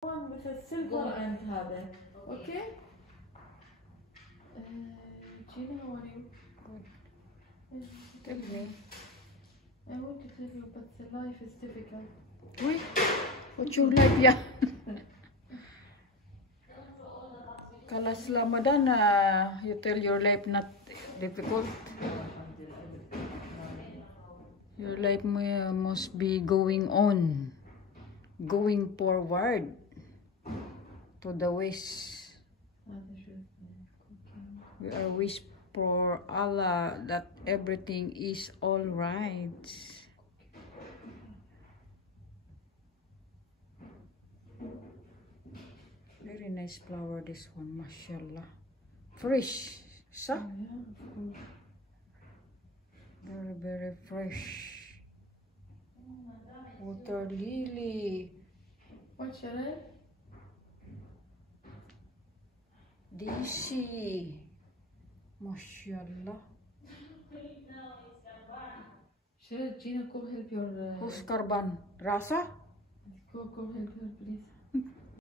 One with a silver and هذا. Okay? Gina, how are you? Good. Tell me. I want to tell you, but the life is difficult. Why? What's your life, yeah? Kala Ramadan, you tell your life not difficult. Your life must be going on, going forward to the wish. We are wish for Allah that everything is all right. Very nice flower, this one, mashallah. Fresh, sa? Yeah, of course. Very, very fresh. Water lily. What shall I? Daisy. Mashallah. Shall I, Gina, go help your... Who's Karban? Rasa? Go help her, please.